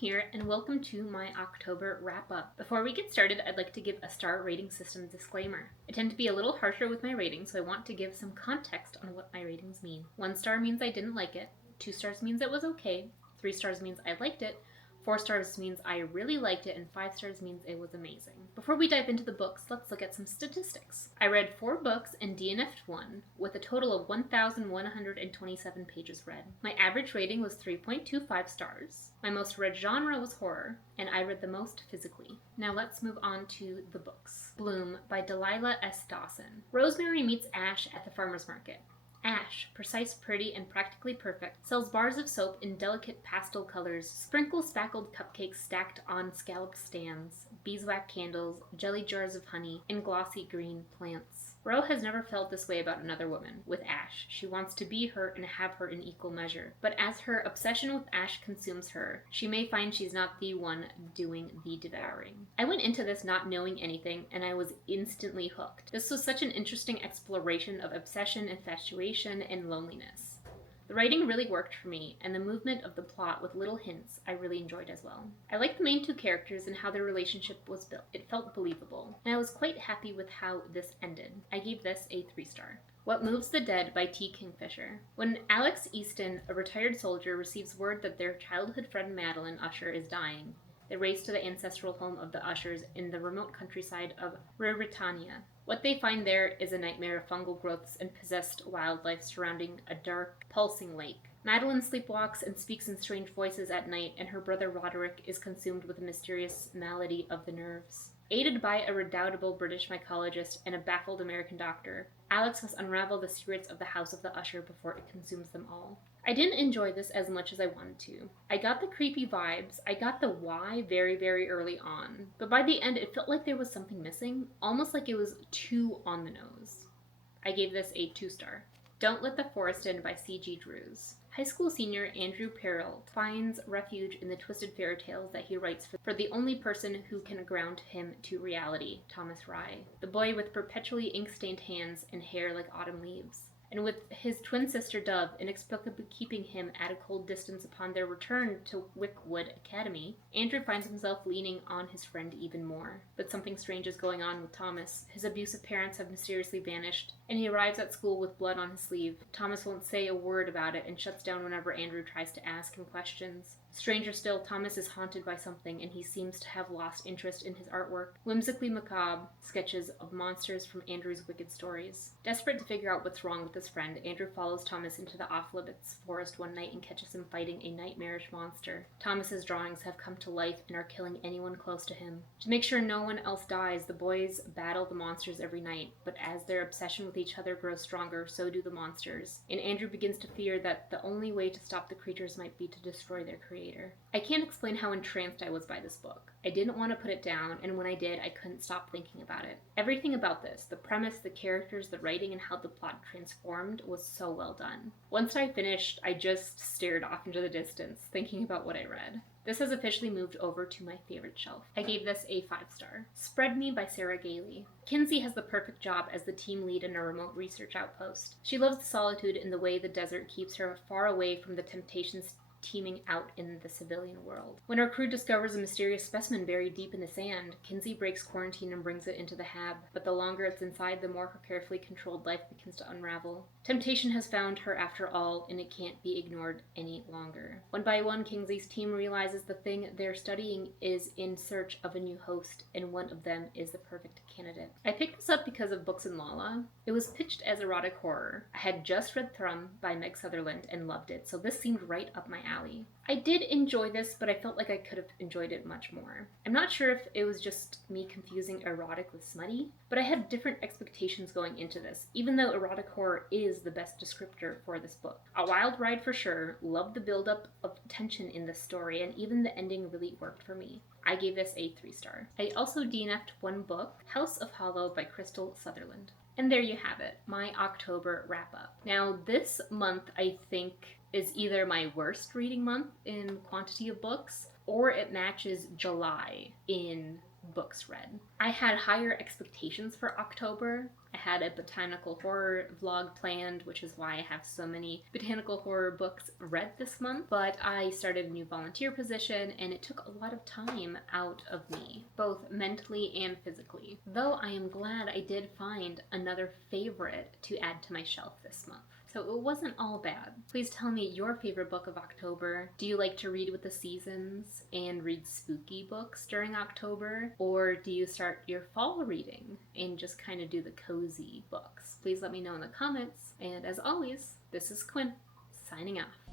here, and welcome to my October wrap-up. Before we get started, I'd like to give a star rating system disclaimer. I tend to be a little harsher with my ratings, so I want to give some context on what my ratings mean. 1 star means I didn't like it, 2 stars means it was okay, 3 stars means I liked it, 4 stars means I really liked it, and 5 stars means it was amazing. Before we dive into the books, let's look at some statistics. I read 4 books and DNF'd 1, with a total of 1,127 pages read. My average rating was 3.25 stars. My most read genre was horror, and I read the most physically. Now let's move on to the books. Bloom by Delilah S. Dawson. Rosemary meets Ash at the farmer's market. Ash, precise, pretty, and practically perfect, sells bars of soap in delicate pastel colors, sprinkle spackled cupcakes stacked on scalloped stands, beeswax candles, jelly jars of honey, and glossy green plants. Ro has never felt this way about another woman. With Ash, she wants to be her and have her in equal measure. But as her obsession with Ash consumes her, she may find she's not the one doing the devouring. I went into this not knowing anything, and I was instantly hooked. This was such an interesting exploration of obsession, infatuation, and loneliness. The writing really worked for me, and the movement of the plot with little hints I really enjoyed as well. I liked the main 2 characters and how their relationship was built. It felt believable, and I was quite happy with how this ended. I gave this a 3 star. What Moves the Dead by T. Kingfisher. When Alex Easton, a retired soldier, receives word that their childhood friend Madeline Usher is dying, they race to the ancestral home of the Ushers in the remote countryside of Ruritania. What they find there is a nightmare of fungal growths and possessed wildlife surrounding a dark, pulsing lake. Madeline sleepwalks and speaks in strange voices at night, and her brother Roderick is consumed with a mysterious malady of the nerves. Aided by a redoubtable British mycologist and a baffled American doctor, Alex must unravel the secrets of the House of the Usher before it consumes them all. I didn't enjoy this as much as I wanted to. I got the creepy vibes, I got the why very, very early on, but by the end it felt like there was something missing, almost like it was too on the nose. I gave this a 2 star. Don't Let the Forest In by C.G. Drews. High school senior Andrew Perrault finds refuge in the twisted fairy tales that he writes for the only person who can ground him to reality, Thomas Rye, the boy with perpetually ink-stained hands and hair like autumn leaves. And with his twin sister Dove inexplicably keeping him at a cold distance upon their return to Wickwood Academy, Andrew finds himself leaning on his friend even more. But something strange is going on with Thomas. His abusive parents have mysteriously vanished, and he arrives at school with blood on his sleeve. Thomas won't say a word about it and shuts down whenever Andrew tries to ask him questions. Stranger still, Thomas is haunted by something, and he seems to have lost interest in his artwork. Whimsically macabre sketches of monsters from Andrew's wicked stories. Desperate to figure out what's wrong with his friend, Andrew follows Thomas into the off-limits forest one night and catches him fighting a nightmarish monster. Thomas's drawings have come to life and are killing anyone close to him. To make sure no one else dies, the boys battle the monsters every night, but as their obsession with each other grows stronger, so do the monsters, and Andrew begins to fear that the only way to stop the creatures might be to destroy their creator. I can't explain how entranced I was by this book. I didn't want to put it down, and when I did, I couldn't stop thinking about it. Everything about this, the premise, the characters, the writing, and how the plot transformed was so well done. Once I finished, I just stared off into the distance, thinking about what I read. This has officially moved over to my favorite shelf. I gave this a 5 star. Spread Me by Sarah Gailey. Kinsey has the perfect job as the team lead in a remote research outpost. She loves the solitude in the way the desert keeps her far away from the temptations teeming out in the civilian world. When her crew discovers a mysterious specimen buried deep in the sand, Kinsey breaks quarantine and brings it into the hab, but the longer it's inside, the more her carefully controlled life begins to unravel. Temptation has found her after all, and it can't be ignored any longer. One by one, Kinsey's team realizes the thing they're studying is in search of a new host, and one of them is the perfect candidate. I picked this up because of Books and Lala. It was pitched as erotic horror. I had just read Thrum by Meg Sutherland and loved it, so this seemed right up my alley. I did enjoy this, but I felt like I could have enjoyed it much more. I'm not sure if it was just me confusing erotic with smutty, but I had different expectations going into this, even though erotic horror is the best descriptor for this book. A wild ride for sure, loved the buildup of tension in this story, and even the ending really worked for me. I gave this a 3 star. I also DNF'd 1 book, House of Hollow by Crystal Sutherland. And there you have it, my October wrap-up. Now, this month, I think, is either my worst reading month in quantity of books, or it matches July in books read. I had higher expectations for October. I had a botanical horror vlog planned, which is why I have so many botanical horror books read this month, but I started a new volunteer position and it took a lot of time out of me, both mentally and physically. Though I am glad I did find another favorite to add to my shelf this month. So it wasn't all bad. Please tell me your favorite book of October. Do you like to read with the seasons and read spooky books during October? Or do you start your fall reading and just kind of do the cozy books? Please let me know in the comments. And as always, this is Quinn, signing off.